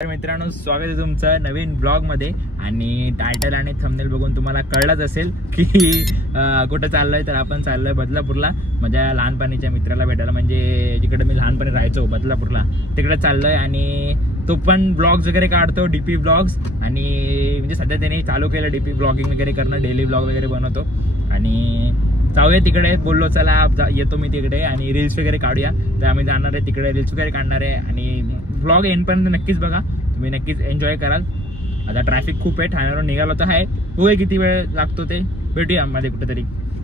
तर मित्रांनो, स्वागत आहे तुमचं नवीन ब्लॉग मध्ये। आणि टायटल आणि थंबनेल बघून तुम्हाला कळलंच असेल की कुठं चाललोय। तर आपण चाललोय बदलापूरला, माझ्या लहानपणीच्या मित्राला भेटायला, म्हणजे जिकडे मी लहानपणी राहायचो बदलापूरला, तिकडे चाललोय। आणि तो पण ब्लॉग्स वगैरे काढतो, डीपी ब्लॉग्स। आणि म्हणजे सध्या त्याने चालू केलं डीपी ब्लॉगिंग वगैरे करणं, डेली ब्लॉग वगैरे बनवतो। आणि जाऊया तिकडे, बोललो चला येतो मी तिकडे आणि रील्स वगैरे काढूया। तर आम्ही जाणार आहे तिकडे, रील्स वगैरे काढणार आहे। आणि ब्लॉग एंडपर्यंत नक्कीच बघा, तुम्ही नक्कीच एन्जॉय कराल। आता ट्रॅफिक खूप आहे, ठाण्यावरून निघालो तर आहे, बघूया किती वेळ लागतो ते, भेटूया मध्ये कुठेतरी।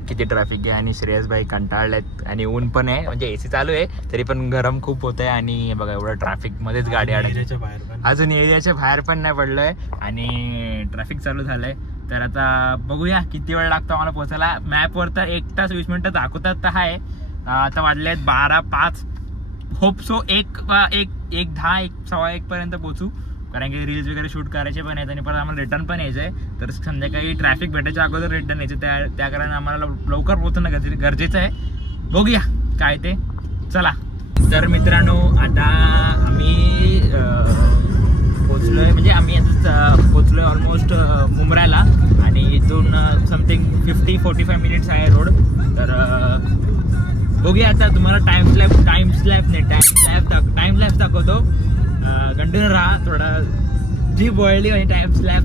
किती ट्रॅफिक आहे आणि श्रेयस भाई कंटाळलेत आणि ऊन पण आहे, म्हणजे एसी चालू आहे तरी पण गरम खूप होत आहे। आणि बघा एवढं ट्रॅफिक मध्येच गाडी अडकली, अजून एरियाच्या बाहेर पण नाही पडलोय आणि ट्रॅफिक चालू झालंय। तर आता बघूया किती वेळ लागतो आम्हाला पोहोचायला। मॅपवर तर 1 तास 20 मिनिटं दाखवतात तर आहे। आता वाजले आहेत 12:05, होप सो 1:10-1:15 पर्यंत पोहोचू, कारण की रील्स वगैरे शूट करायचे पण आहेत आणि परत आम्हाला रिटर्न पण यायचंय। तर संध्याकाळी ट्रॅफिक भेटायच्या अगोदर रिटर्न यायचं, त्या कारण आम्हाला लवकर पोहोचणं गरजेचं आहे। बघूया काय ते, चला। तर मित्रांनो, आता आम्ही पोचलोय, म्हणजे आम्ही आता पोचलोय ऑलमोस्ट मुंब्र्याला। आणि इथून समथिंग 50-45 मिनिट्स आहे रोड। तर बघूया आता, तुम्हाला टाइम स्लॅप दाखवतो। कंटिन्यू राहा, थोडा जी बोलली म्हणजे टाइम स्लॅप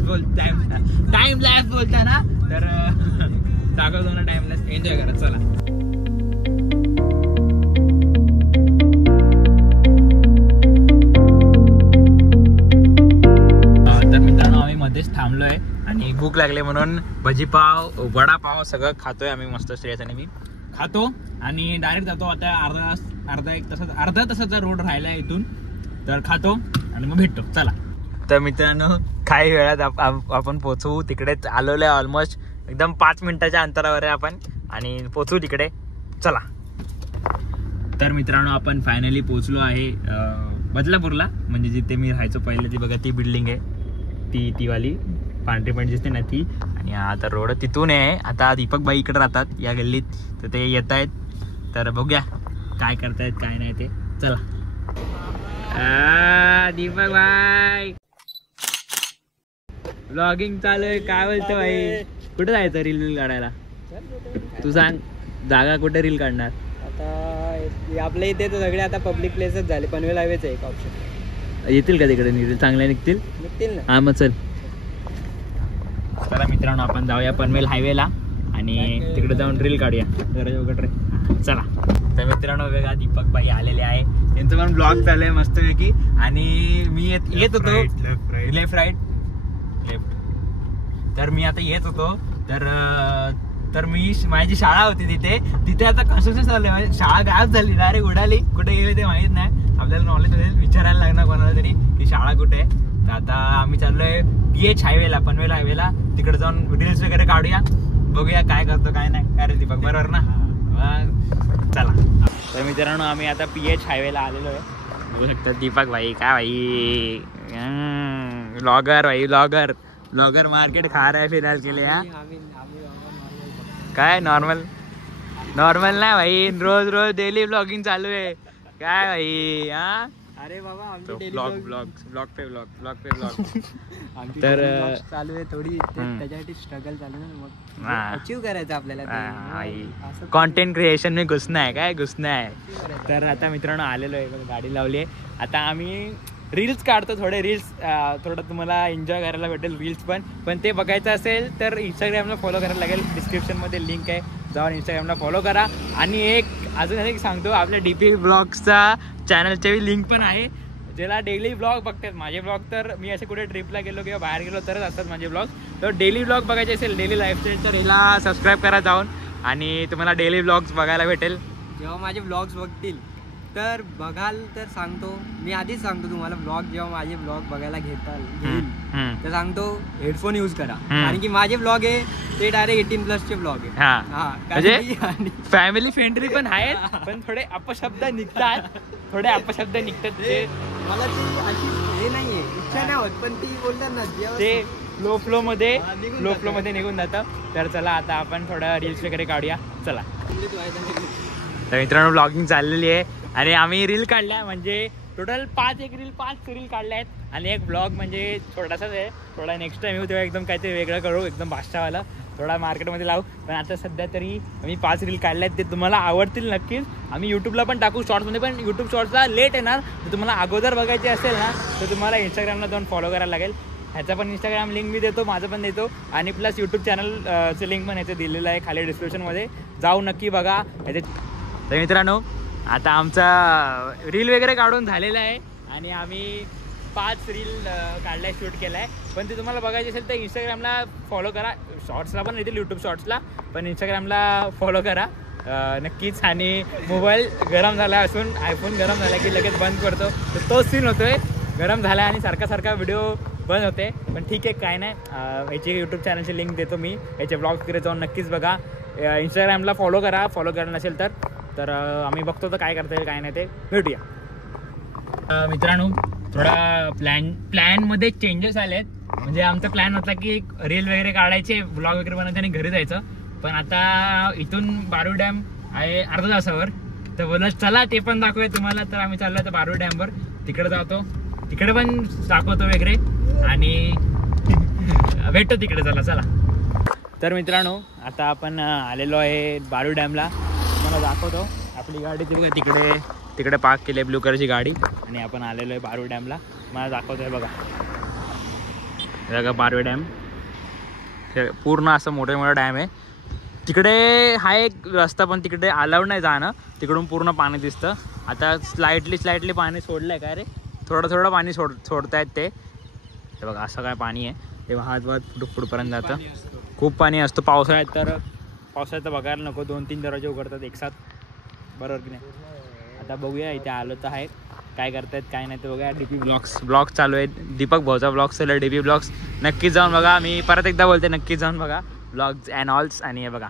बोलता ना, तर दाखवतो ना टाइम स्लॅप, एन्जॉय करा, चला। मध्येच थांबलोय आणि भूक लागले म्हणून भजीपाव, वडापाव सगळं खातोय आम्ही मस्त। श्रेयस आणि मी खातो आणि डायरेक्ट जातो आता। अर्धा तासाचा रोड राहिला इथून, तर खातो आणि मग भेटतो, चला। तर मित्रांनो, काही वेळात आपण पोहोचू तिकडेच, आलोय ऑलमोस्ट, एकदम 5 मिनिटाच्या अंतरावर आहे आपण आणि पोहोचू तिकडे, चला। तर मित्रांनो, आपण फायनली पोहोचलो आहे बदलापूरला, म्हणजे जिथे मी राहायचो पहिले, ती बघा ती बिल्डिंग आहे, ती वाली पांढरी पण दिसते ना ती। आणि आता रोड तिथून आहे। आता दीपक भाई इकडे राहतात या गल्लीत, तर ते येत आहेत, तर बघूया काय करतायत काय नाही ते, चला। दीपक भाई ब्लॉगिंग चालू आहे, काय बोलतो भाई? कुठे जायचं रील काढायला? तू सांग, जागा कुठे रील काढणार? आता आपल्या इथे तर सगळे आता पब्लिक प्लेसच झाले, पनवेल हायवेच आहे एक ऑप्शन। येतील का तिकडे रील? चांगल्या निघतील ना? हा, मग चल। चला मित्रांनो, आपण जाऊया पनवेल हायवेला आणि तिकडे जाऊन रील काढूया, चला। तर मित्रांनो, बघा दीपक भाई आलेले आहे, त्यांचं पण ब्लॉग चालू मस्त पैकी। आणि मी येत होतो लेफ्ट राईट, तर मी आता येत होतो, तर मी माझी शाळा होती तिथे आता कन्स्ट्रक्शन चालू आहे, शाळा गायब झाली, डायरेक्ट उडाली, कुठे गेली ते माहित नाही। आपल्याला नॉलेज विचारायला लागणार कोणाला तरी की शाळा कुठे आहे। तर आता आम्ही चाललोय PH हायवेला, पनवेल हायवेला, तिकडे जाऊन रील्स वगैरे काढूया, बघूया काय करतो काय नाही। काय रे दीपक, बरोबर ना? चला। तर मित्रांनो, आम्ही आता PH हायवेला आलेलो आहे, बघू शकता दीपक भाई, काय भाई ब्लॉगर मार्केट खा रहा है फिलहाल के लिए। काय नॉर्मल नाही भाई, रोज डेली ब्लॉगिंग चालू आहे, काय भाई? अरे बाबा, ब्लॉग पे ब्लॉग तर चालू आहे थोडी, त्याच्यासाठी स्ट्रगल चालू आहे, मग अचीव करायचं आपल्याला, कंटेंट क्रिएशन में घुसना है। तर आता मित्रांनो आलेलो आहे, गाडी लावली आहे, आता आम्ही रील्स काढतो, थोडं तुम्हाला एन्जॉय करायला भेटेल रील्स पण ते बघायचं असेल तर इंस्टाग्रामला फॉलो करायला लागेल, डिस्क्रिप्शनमध्ये लिंक आहे, जाऊन इंस्टाग्रामला फॉलो करा। आणि अजून एक सांगतो, आपल्या DP ब्लॉग्सचा चॅनलची लिंक पण आहे, ज्याला डेली ब्लॉग बघतात माझे ब्लॉग। तर मी असे कुठे ट्रिपला गेलो किंवा बाहेर गेलो तरच असतात माझे ब्लॉग, तर डेली ब्लॉग बघायचे असेल, डेली लाईफस्टाईल, तर याला सबस्क्राईब करा जाऊन, आणि तुम्हाला डेली ब्लॉग्स बघायला भेटेल। जेव्हा माझे ब्लॉग्स बघतील तर बघाल, तर सांगतो मी आधीच सांगतो तुम्हाला, जेव्हा माझे ब्लॉग बघायला घेईल तर सांगतो हेडफोन यूज करा, कारण की माझे ब्लॉग आहे ते डायरेक्ट 18+ चे ब्लॉग आहे, म्हणजे फॅमिली फ्रेंडली पण आहेत, पण थोडे अपशब्द निघतात मला ती अशी हे नाहीये, इच्छा नाही होत, पण ती बोलतात ना, ते लो फ्लो मध्ये निघून जातं। तर चला, आता आपण थोडं रील्स वगैरे काढूया, चला। तर मित्रांनो, ब्लॉगिंग चाललेली आहे आणि आम्ही रील काढल्या, म्हणजे टोटल 5 रील काढल्या आहेत आणि एक ब्लॉग म्हणजे छोटासाच आहे. थोडा नेक्स्ट टाइम येऊ तेव्हा एकदम काहीतरी वेगळं करू, एकदम बादशाहवाला, थोडा मार्केटमध्ये लावू. पण आता सध्या तरी आम्ही 5 रील काढल्या आहेत, ते तुम्हाला आवडतील नक्कीच. आम्ही यूट्यूबला पण टाकू शॉर्ट्समध्ये, पण यूट्यूब शॉर्ट्सला लेट येणार. तर तुम्हाला अगोदर बघायचे असेल ना तर तुम्हाला इंस्टाग्रामला जाऊन फॉलो करायला लागेल. ह्याचा पण इंस्टाग्राम लिंक मी देतो, माझं पण देतो, आणि प्लस यूट्यूब चॅनलचं लिंक पण ह्याचं दिलेलं आहे खाली डिस्क्रिप्शनमध्ये, जाऊ नक्की बघा ह्याचे. तर मित्रांनो आता आमचा रील वगैरे काढून झालेला आहे आणि आम्ही 5 रील काढलाय, शूट केला आहे. पण ते तुम्हाला बघायचे असेल तर इंस्टाग्रामला फॉलो करा. शॉर्ट्सला पण येतील, यूट्यूब शॉर्ट्सला, पण इंस्टाग्रामला फॉलो करा नक्कीच. आणि मोबाईल गरम झाला असून आयफोन गरम झाला की लगेच बंद करतो, तर तोच सीन होतोय. गरम झाला आणि सारखा व्हिडिओ बंद होते, पण ठीक आहे, काय नाही. याची यूट्यूब चॅनलची लिंक देतो मी, याचे ब्लॉग्स वगैरे जाऊन नक्कीच बघा. इंस्टाग्रामला फॉलो करा, फॉलो करायला नसेल तर आम्ही बघतो तर काय करता येईल काय नाही ते भेटूया. मित्रांनो थोडा प्लॅनमध्ये चेंजेस आले आहेत. म्हणजे आमचा प्लॅन होता की एक रील वगैरे काढायचे, ब्लॉग वगैरे बनायचे आणि घरी जायचं. पण आता इथून बारू डॅम आहे अर्धा तासावर, तर बोला चला ते पण दाखवूया तुम्हाला. तर आम्ही चाललो तर बारू डॅमवर, तिकडे जातो, तिकडे पण दाखवतो वगैरे आणि भेटतो तिकडे. चला. तर मित्रांनो आता आपण आलेलो आहे बारू डॅमला, मला दाखवतो. आपली गाडी तिकडे पार्क केली आहे, ब्लू कलरची गाडी, आणि आपण आलेलो आहे बारू डॅमला. मला दाखवतो आहे बघा बारू डॅम. पूर्ण असं मोठा डॅम आहे. तिकडे हा एक रस्ता, पण तिकडे अलाउड नाही जाणं, तिकडून पूर्ण पाणी दिसतं. आता स्लाइटली पाणी सोडलं आहे काय रे, थोडं पाणी सोडतायत ते बघा. असं काय पाणी आहे ते वाहत पुढपर्यंत जातं. खूप पाणी असतं पावसाळ्यात, तर बघायला नको, 2-3 दरवाजे उघडतात एक साथ, बरोबर की नाही. आता बघूया, इथे आलो तर आहे, काय करतायत काय नाही ते बघूया. DP ब्लॉग्स चालू आहेत, दीपक भाऊचा ब्लॉग चालू आहे, DP ब्लॉग्स नक्कीच जाऊन बघा. मी परत एकदा बोलते, नक्कीच जाऊन बघा ब्लॉग्स अँड ऑल्स. आणि हे बघा,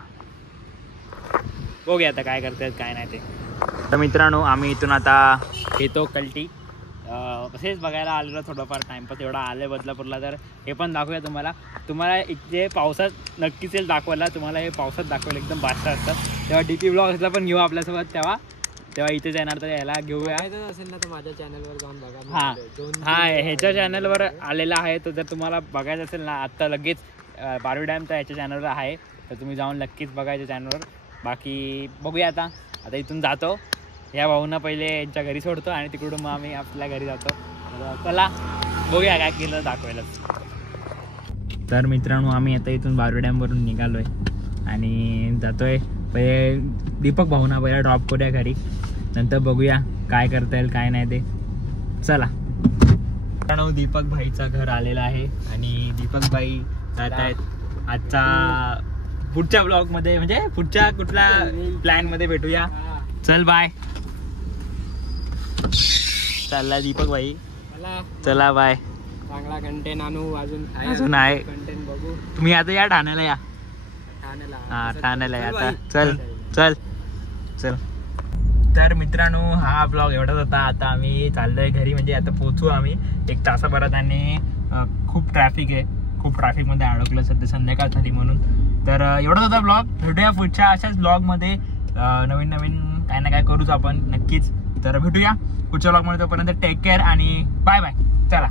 बघूया आता काय करतायत काय नाही ते. तर मित्रांनो आम्ही इथून आता येतो कल्टी, तसेच बघायला आलेलो, थोडंफार टाइमपास एवढा आलं बदलापूरला. तर हे पण दाखवूया तुम्हाला इथे पावसात नक्कीच येईल दाखवायला. तुम्हाला हे पावसात दाखवायला एकदम बादशाह असतात. तेव्हा DP ब्लॉग्सला पण घेऊ आपल्यासोबत, तेव्हा इथेच येणार, तर याला घेऊया. असेल ना तर माझ्या चॅनलवर जाऊन बघा. हा ह्याच्या चॅनलवर आलेला आहे. तर जर तुम्हाला बघायचं असेल ना आत्ता लगेच बारू डॅम, तर ह्याच्या चॅनलवर आहे, तर तुम्ही जाऊन नक्कीच बघायच्या चॅनलवर. बाकी बघूया आता इथून जातो, ह्या भाऊंना पहिले यांच्या घरी सोडतो आणि तिकडून मग आम्ही आपल्या घरी जातो. चला बघूया काय केलं दाखवायला. तर मित्रांनो आम्ही आता इथून बारू डॅमवरून निघालो आहे आणि जातोय. पहिले दीपक भाऊंना पहिला ड्रॉप करूया घरी, नंतर बघूया काय करता येईल काय नाही ते. चला मित्रांनो दीपक भाईचं घर आलेलं आहे आणि दीपक भाई जात आहेत आजचा पुढच्या ब्लॉगमध्ये, म्हणजे पुढच्या कुठल्या प्लॅनमध्ये भेटूया. चल बाय. चालला दीपक भाई, चला बाय. चांगला कंटेंट आणू, अजून आहे कंटेंट बघू. तुम्ही आता या ठाण्याला या, ठाण्याला या आता. चल. तर मित्रांनो हा ब्लॉग एवढाच होता. आता आम्ही चाललोय घरी, म्हणजे आता पोहोचू आम्ही 1 तासाभरात. आणि खूप ट्रॅफिक आहे, खूप ट्रॅफिकमध्ये अडकलं सध्या, संध्याकाळ झाली म्हणून. तर एवढाच होता ब्लॉग. भेटूया पुढच्या अशाच ब्लॉगमध्ये, नवीन काय ना काय करूच आपण नक्कीच. तर भेटूया पुढच्या ब्लॉगमध्ये, तोपर्यंत टेक केअर आणि बाय. चला.